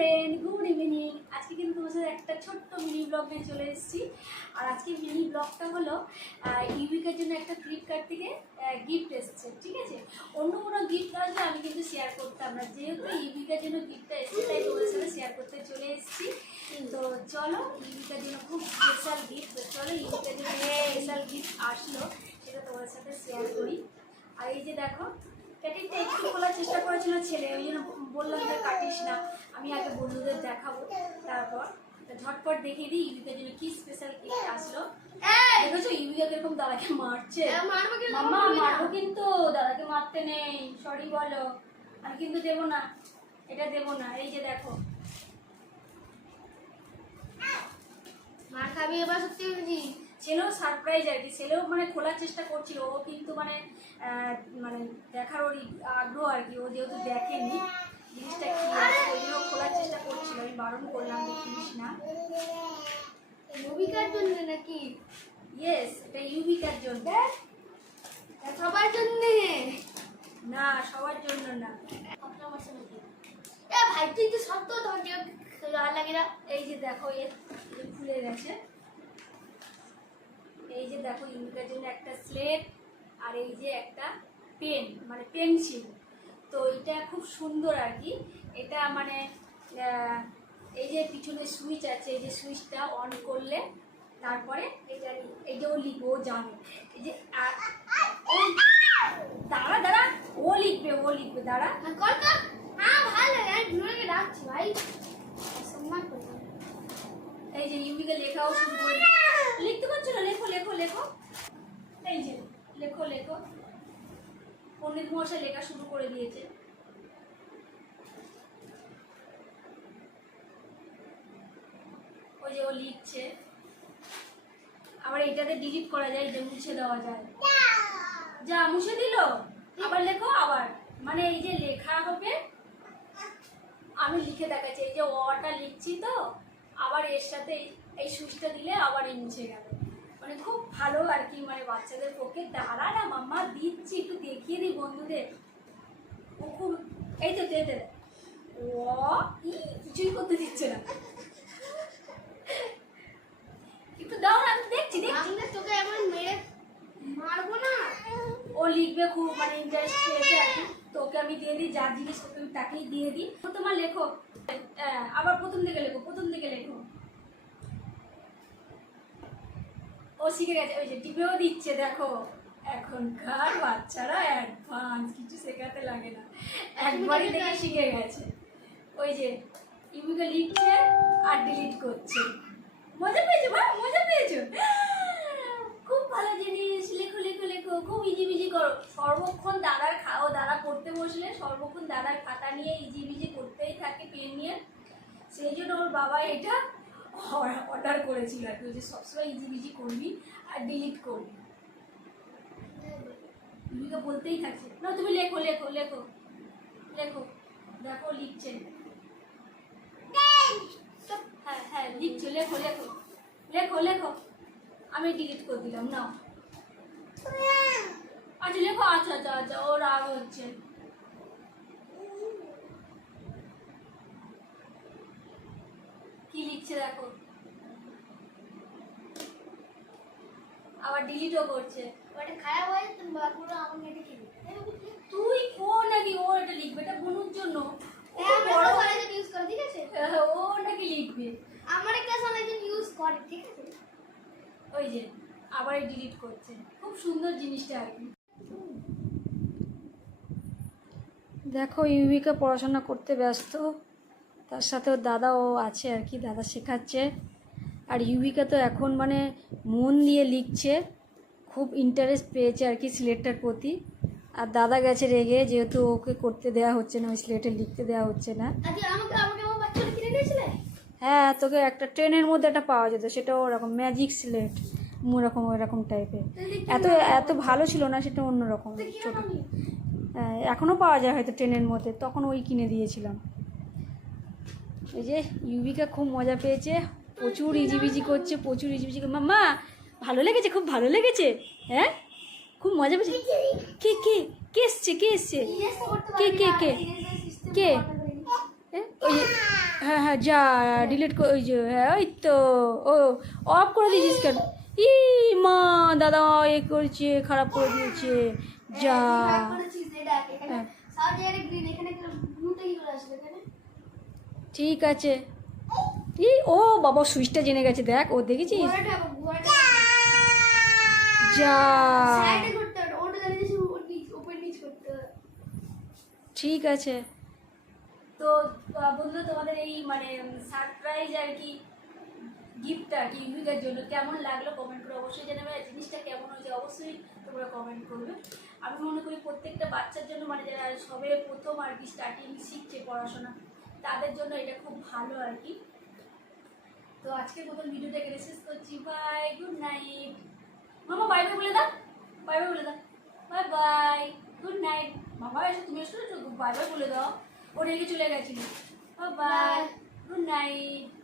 Friend good evening আজকে কিন্তু তোমার সাথে একটা ছোট্ট মিনি ব্লগ নিয়ে চলে এসেছি। আর আজকে মিনি ব্লগটা হলো ইউবিকের জন্য একটা ফ্লিপকার্ট থেকে গিফট এসেছে, ঠিক আছে? অন্য কোনো গিফট আসলে আমি কিন্তু শেয়ার করতাম না যেহেতু ইউবিকের জন্য গিফটটা এসেছে, তাই তোমাদের সাথে শেয়ার করতে চলে এসেছি। তো চলো ইউবিকের জন্য খুব স্পেশাল গিফট চলো ইউবিকের জন্য স্পেশাল গিফট আসলো, সেটা তোমাদের সাথে শেয়ার করি। আর এই যে দেখো প্যাকেটটা একটু খোলার চেষ্টা করেছিল ছেলে ওই জন্য বললাম যে কাটিস না। আমি আগে বন্ধুদের দেখাবো তারপর ঝটপট দেখিয়ে দিই ইউবিকার জন্য কি স্পেশাল আসলো। দেখেছ ইউবিকা কীরকম দাদাকে মারছে? মাম্মা মারবো কিন্তু দাদাকে মারতে নেই সরি বলো। আমি কিন্তু দেবো না এটা দেবো না এই যে দেখো। মার খাবি এবার সত্যি ছেলেও সারপ্রাইজ আর কি ছেলেও মানে খোলার চেষ্টা করছিল ও কিন্তু মানে মানে দেখার ওর আগ্রহ আর কি ও যেহেতু দেখেনি জিনিসটা কি আছে ওই খোলার চেষ্টা করছিল আমি বারণ করলাম দেখিস না। নবিকার জন্য নাকি? ইয়েস এটা ইউবিকার জন্য। সবার জন্য। না সবার জন্য না। ভাই তুই তো গাল লাগে না? এই যে দেখো এর এ খুলে গেছে। দেখো ইউবিকার জন্য একটা স্লেট আর এই যে একটা পেন মানে পেন্সিল। তো এটা খুব সুন্দর আর কি। এটা মানে এই যে পিছনে সুইচ আছে এই যে সুইচটা অন করলে তারপরে এটা এই যে ও লিখবে ও জানে। এই যে দাঁড়া দাঁড়া ও লিখবে ও লিখবে দাঁড়া। হ্যাঁ, হ্যাঁ ভালো লাগে আমি ভাই। সম্মান এই যে ইউবিকে লেখাও শুরু করে। লিখতে পারছ না? লেখো লেখো লেখো। এই যে, লেখো লেখো। পণ্ডিত মশাই লেখা শুরু করে দিয়েছে। ওই যে ও লিখছে। আবার এটাতে ডিলিট করা যায়, যে মুছে দেওয়া যায়। যা, মুছে দিল। আবার লেখো, আবার। মানে এই যে লেখা হবে, আমি লিখে দেখাচ্ছি। এই যে অটা লিখছি তো আবার এর সাথে এই- সুইচটা দিলে আবার এই মুছে গেল। মানে খুব ভালো আর কি মানে বাচ্চাদের পক্ষে। দাঁড়া না মাম্মা দিচ্ছি একটু দেখিয়ে দিই বন্ধুদের। ও খুব এই তো দে ও ই কিছুই করতে দিচ্ছে না। একটু দাও না আমি দেখছি দেখছি। তোকে এমন মেরে মারবো না। ও লিখবে খুব মানে ইন্টারেস্ট পেয়েছে আর কি। তোকে আমি দিয়ে দিই যার জিনিস তোকে আমি তাকেই দিয়ে দিই। তোমার লেখো আবার প্রথম দিকে লেখো প্রথম দিকে লেখো। ও শিখে গেছে ওই যে টিপেও দিচ্ছে দেখো। এখনকার বাচ্চারা অ্যাডভান্স কিছু শেখাতে লাগে না। একবারই দেখে শিখে গেছে। ওই যে ইউবিকে লিখছে আর ডিলিট করছে। মজা পেয়েছ বা মজা পেয়েছ। খুব ভালো জিনিস। লেখো লেখো লেখো। খুব ইজি বিজি করো। সর্বক্ষণ দাদার খাও দাদা পড়তে বসলে সর্বক্ষণ দাদার খাতা নিয়ে ইজি বিজি করতেই থাকে পেন নিয়ে সেই জন্য ওর বাবা এটা অর্ডার করেছিল আর কি। যে সবসময় ইজি বিজি করবি আর ডিলিট করবি। ইউবিকা বলতেই থাকছে। না, তুমি লেখো লেখো লেখো লেখো। দেখো, লিখছে। হ্যাঁ হ্যাঁ লিখছো। লেখো লেখো লেখো লেখো। আমি ডিলিট করে দিলাম, নাও। আচ্ছা লেখো। আচ্ছা আচ্ছা আচ্ছা ও রাগ হচ্ছে। লিখছে দেখো। আবার ডিলিটও করছে। ওটা খারাপ হয়ে তুমি বাকুড়ো আমার মেয়েটা খেলি তুই ও নাকি ও এটা লিখবে? এটা বনুর জন্য। ও হ্যাঁ বড় কলেজে ইউজ করে ঠিক আছে? ও নাকি লিখবে? আমার অনেকজন ইউজ করে ঠিক আছে? ওই যে আবার ডিলিট করছে। খুব সুন্দর জিনিসটা আর কি। দেখো ইউবিকা পড়াশোনা করতে ব্যস্ত। তার সাথে ওর দাদাও আছে আর কি দাদা শেখাচ্ছে। আর ইউবিকা তো এখন মানে মন দিয়ে লিখছে খুব ইন্টারেস্ট পেয়েছে আর কি স্লেটটার প্রতি। আর দাদা গেছে রেগে যেহেতু ওকে করতে দেওয়া হচ্ছে না ওই স্লেটে লিখতে দেওয়া হচ্ছে না। হ্যাঁ তোকে একটা ট্রেনের মধ্যে একটা পাওয়া যেত সেটা ওরকম ম্যাজিক স্লেট ওরকম ওরকম টাইপের এত এত ভালো ছিল না সেটা অন্যরকম ছোটো। হ্যাঁ, এখনও পাওয়া যায় হয়তো ট্রেনের মধ্যে তখন ওই কিনে দিয়েছিলাম। এই যে ইউবিকা খুব মজা পেয়েছে। প্রচুর ইজিবিজি করছে প্রচুর ইজিবিজি মাম্মা ভালো লেগেছে খুব ভালো লেগেছে। হ্যাঁ? খুব মজা পেয়েছে। কে কে কে এসছে কে এসছে? কে কে কে? কে? ওই হ্যাঁ হ্যাঁ যা ডিলিট করে ওই যে হ্যাঁ ওই তো ও অফ করে দিয়েছিস কেন? ই মা দাদা এ করছে খারাপ করে দিয়েছে। যা। হ্যাঁ, ঠিক আছে। ই ও বাবা সুইচটা জেনে গেছে দেখ ও দেখেছিস? যা। ঠিক আছে। তো আহ, বন্ধুরা তোমাদের এই মানে সারপ্রাইজ আর কি গিফটটা আর কি ইউনিকের জন্য কেমন লাগল কমেন্ট করে অবশ্যই জানাবে। আর জিনিসটা কেমন হয়েছে অবশ্যই তোমরা কমেন্ট করবে। আমি মনে করি প্রত্যেকটা বাচ্চার জন্য মানে যারা সবে প্রথম আর কি স্টার্টিং শিখছে পড়াশোনা তাদের জন্য এটা খুব ভালো আর কি। তো আজকের মতন ভিডিওটাকে শেষ করছি। বাই গুড নাইট মামা বাই বাই বলে দাও। বাই বাই বলে দাও। বাই বাই গুড নাইট মামা এসে তুমি এসে বাই বাই বলে দাও। ও রেগে চলে গেছিলি বাই বাই Bye.